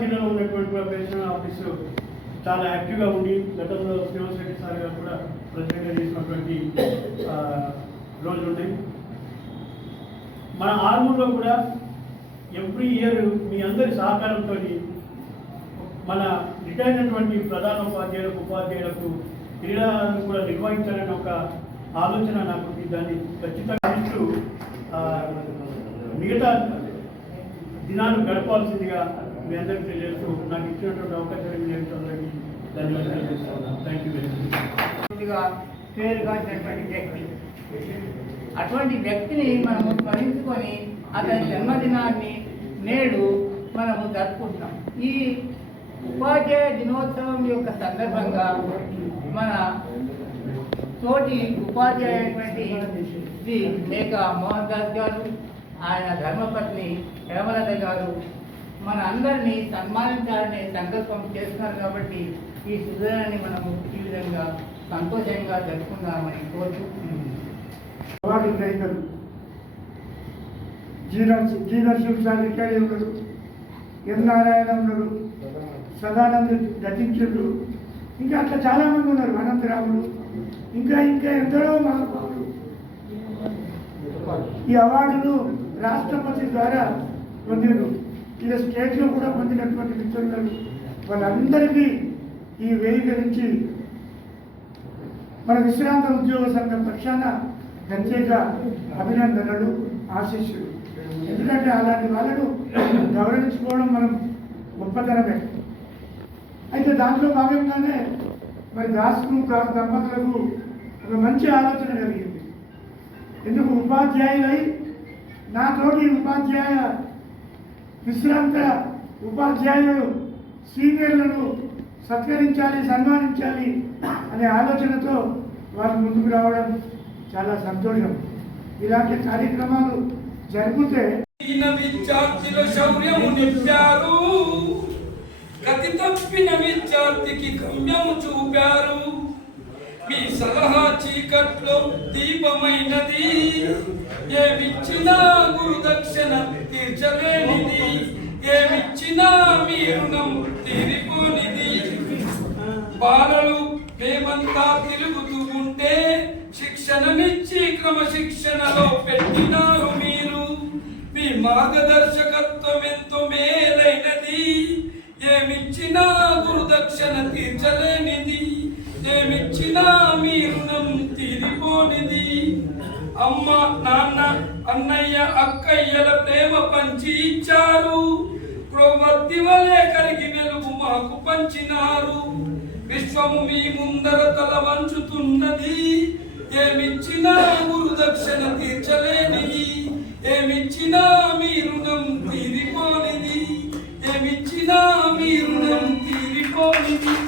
జిల్లాలో ఉన్నటువంటి కూడా పెన్షన్ ఆఫీసు చాలా యాక్టివ్గా ఉండి గతంలో శ్రీనివాస్ రెడ్డి సార్ గారు కూడా ప్రత్యేకంగా చేసినటువంటి రోజులు ఉన్నాయి మన ఆర్మూర్లో కూడా ఎవ్రీ ఇయర్ మీ అందరి సహకారంతో మన రిటైర్ అయినటువంటి ప్రధాన ఉపాధ్యాయులకు ఉపాధ్యాయులకు క్రీడలను కూడా నిర్వహించాలని ఒక ఆలోచన నాకు దాన్ని ఖచ్చితంగా మిగతా దినాలు గడపాల్సిందిగా మీ అందరికీ తెలియజేస్తూ నాకు ఇచ్చినటువంటి అవకాశాన్ని మీ అందరికీ ధన్యవాదాలు తెలియజేస్తున్నాను. థ్యాంక్ యూ వెరీ మచ్ పూర్తిగా పేరుగాంచినటువంటి వ్యక్తి. అటువంటి వ్యక్తిని మనము స్మరించుకొని అతని జన్మదినాన్ని నేడు మనము జరుపుకుంటాం. ఈ ఉపాధ్యాయ దినోత్సవం యొక్క సందర్భంగా మన తోటి ఉపాధ్యాయుడైనటువంటి శ్రీ మేక మోహన్ దాస్ గారు ఆయన ధర్మపత్ని హేమలత గారు మన అందరినీ సన్మానించాలనే సంకల్పం చేస్తున్నారు కాబట్టి ఈ సుధనాన్ని మనము ఈ విధంగా సంతోషంగా జరుపుకుందామని కోరుతూ అవార్డు గ్రహీతలు. జీవన్ శివసారి రికార్డు ఉన్నారు ఎన్ నారాయణ ఉన్నారు. సదానంద దతించుడు ఇంకా అట్లా చాలా మంది ఉన్నారు. అనంతరాములు ఇంకా ఇంకా ఎందరో మహానుభావులు. ఈ అవార్డును రాష్ట్రపతి ద్వారా పొందిరు. ఇక స్టేట్లో కూడా పొందినటువంటి మిత్రులను వాళ్ళందరికీ ఈ వేదిక నుంచి మన విశ్రాంత ఉద్యోగ సంఘం పక్షాన ప్రత్యేక అభినందనలు ఆశీస్సులు. ఎందుకంటే అలాంటి వాళ్ళను గౌరవించుకోవడం మనం గొప్పతనమే. అయితే దాంట్లో భాగంగానే మరి దాసుకు దాసు దంపతులకు ఒక మంచి ఆలోచన కలిగింది. ఎందుకు ఉపాధ్యాయులై నాతోటి ఉపాధ్యాయ విశ్రాంత ఉపాధ్యాయులు సీనియర్లను సత్కరించాలి సన్మానించాలి అనే ఆలోచనతో వారు ముందుకు రావడం చాలా సంతోషం. ఇలాంటి కార్యక్రమాలు జరిగితే విద్యార్థుల శౌర్యము నింపారు గతి తప్పిన విద్యార్థికి గమ్యము చూపారు. మీ సలహా చీకట్లో దీపమైనది. ఏమిచ్చినా గురుదక్షిణ తీర్చలేనిది. ఏమిచ్చినా మీ రుణం తీరిపోనిది. బాలలు మేమంతా తిరుగుతూ ఉంటే శిక్షణనిచ్చి క్రమశిక్షణలో పెట్టినారు మీరు. మీ మార్గదర్శకత్వం ఎంతో మేలైనది. ఏమిచ్చినా గురుదక్షిణ తీర్చలే అక్కయ్యల ప్రేమ పంచి ఇచ్చారు. కలిగి వెలుగు మాకు పంచినారు. విశ్వము మీ ముందర తల వంచుతున్నది. ఏమిచ్చినా గురుదక్షిణ తీర్చలేనిది. ఏమిచ్చినా మీ రుణం తీరిపోనిది. ఏమిచ్చినా మీ రుణం తీరిపోనిది.